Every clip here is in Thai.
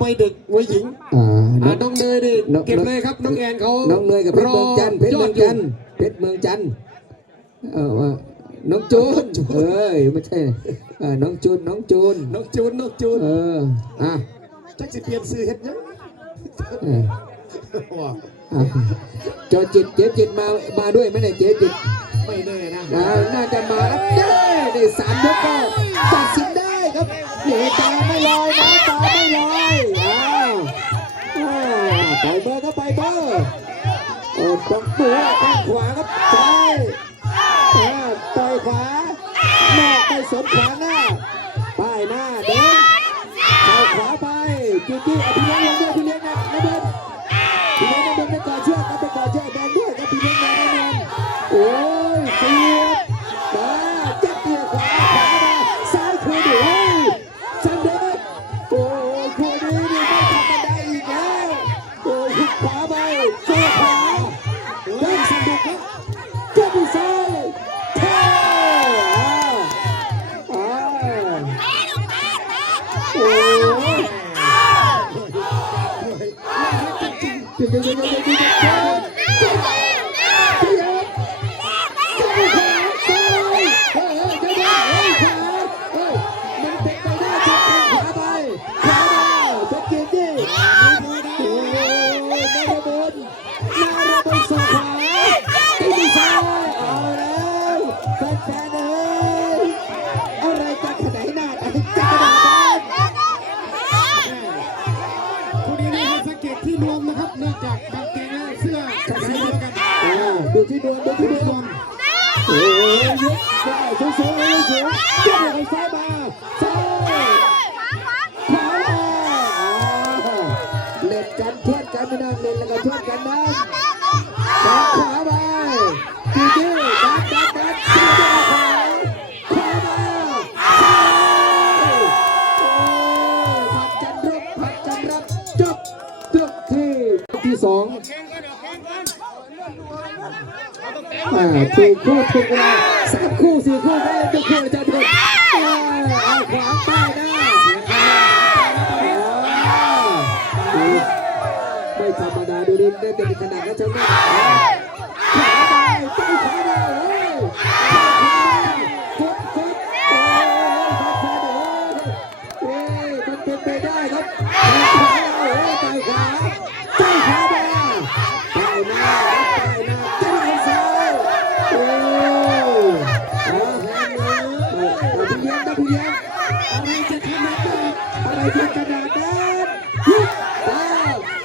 มวยดึกมวยหญิงน้องเนยดิเก็บเลยครับน้องแอนเขาน้องเนยกับเพชรเมืองจันทร์เพชรเมืองจันทร์น้องจูนไม่ใช่น้องจูนจักสิเปลี่ยนซื้อเฮ็ดยังจอจิตเจ๊จิตมาด้วยไหมเนี่ยเจ๊จิตไม่แน่นะน่าจะมาแล้วได้3 ยกก็ตัดสินได้ครับเหนือตาไม่ลอยนะตาไม่ลอยไปเบอร์ก็ไปเบอร์ปักตัวข้างขวาครับซ้ายต่อยขวาหน้าไปสมขวาหน้าป้ายหน้าเดินเข้าขวาไปจี้อภิเลี้ยงลงด้วยพี่เลี้ยงนะเดินพี่เลี้ยงไปก่อเชือกไปก่อเชือกแดงด้วยครับพี่เลี้ยงแดงโอ้ยเสียบจับเกี่ยวขวามาซ้ายคืนดิซันเดอร์โอ้ยคู่นี้นี่ไม่ธรรมดาอีกแล้วโอ้ยหุบขวาไปเจอขวาเดินสนุกครับเจ้าผู้ชายเท่โอ้ยดูที่ดวงโอ้ยยกได้สูงเจ้าไปซ้ายมาซ้ายขวาเล่นกันเพื่อนกันไม่น่าเล่นแล้วก็เพื่อนกันนะขวาไปจี้ดันจี้ขวามาซ้ายผัดกันรับจบที่2ถูกคู่ถูกเวลา3 คู่ 4 คู่ได้ทุกคู่จะถูกเอาขวางป้ายหน้าไม่ธรรมดาดูดิได้เป็นขนาดนั้นเจ้าหน้าขวาไปใจขวาไปมันเป็นไปได้ครับใจขวาไปหน้าอะไรจะขนาดนั้น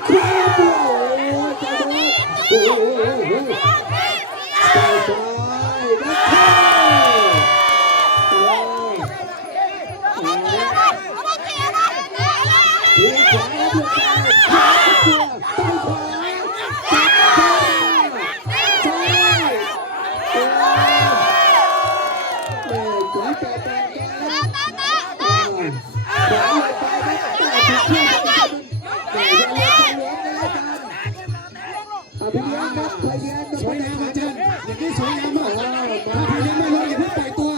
คว้าตัวจะโดนสายนักเตะทีขวาด้วยขวาตัวต่อยขวาจับซ้ายขวาแปะสวยงามอาจารย์อย่างนี้สวยงามมากถ้าพี่เลี้ยงไม่ลงอย่าเพิ่งปล่อยตัว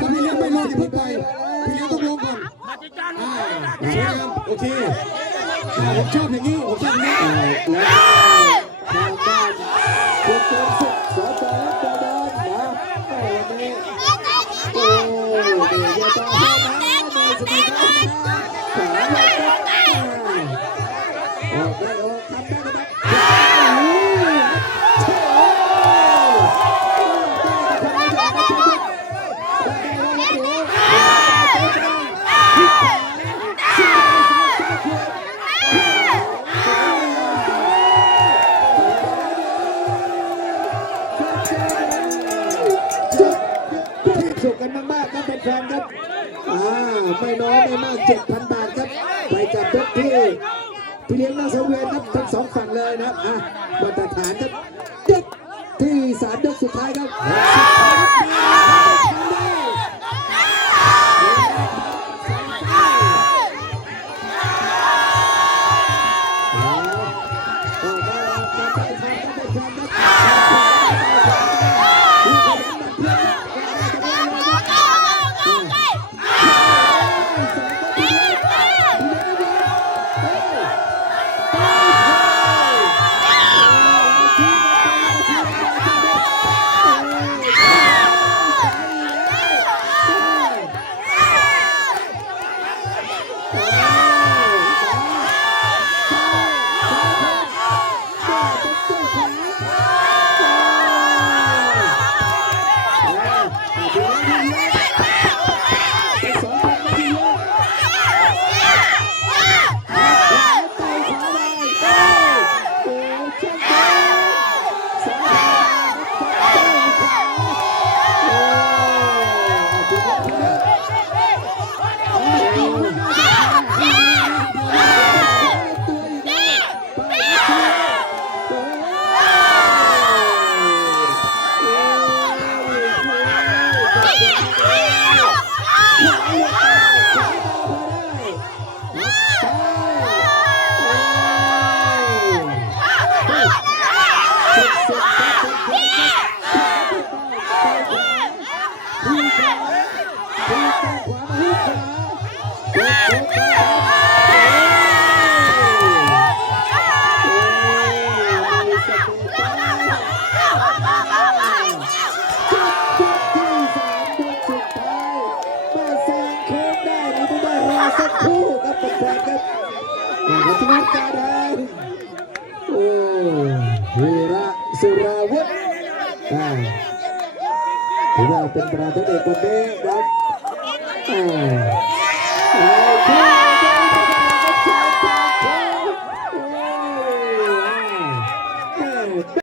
ถ้าพี่เลี้ยงไม่ลงอย่าเพิ่งปล่อยพี่เลี้ยงต้องลงก่อนสวยงามโอเคผมชอบอย่างนี้ผมชอบอย่างนี้ทางบ้านคุณเติมสุขสจจะเดินนะวันนี้โอ้ยเดี๋ยวจะให้นะในสมัยนี้ขวาเลยครับออกได้ออกทำได้ไหมสุขกันมากๆครับแฟนๆครับไม่น้อยไม่มาก 7,000 บาทครับไปกับยกที่พี่เลี้ยงนางเสวียนครับทั้ง2 ฝั่งเลยนะครับมาตรฐานครับยกที่3 ยกสุดท้ายครับ สักครู่ครับแฟนๆครับวัฒนการแดงโอ้วีระสุราวุธถือว่าเป็นประตูเอกคนนี้ครับ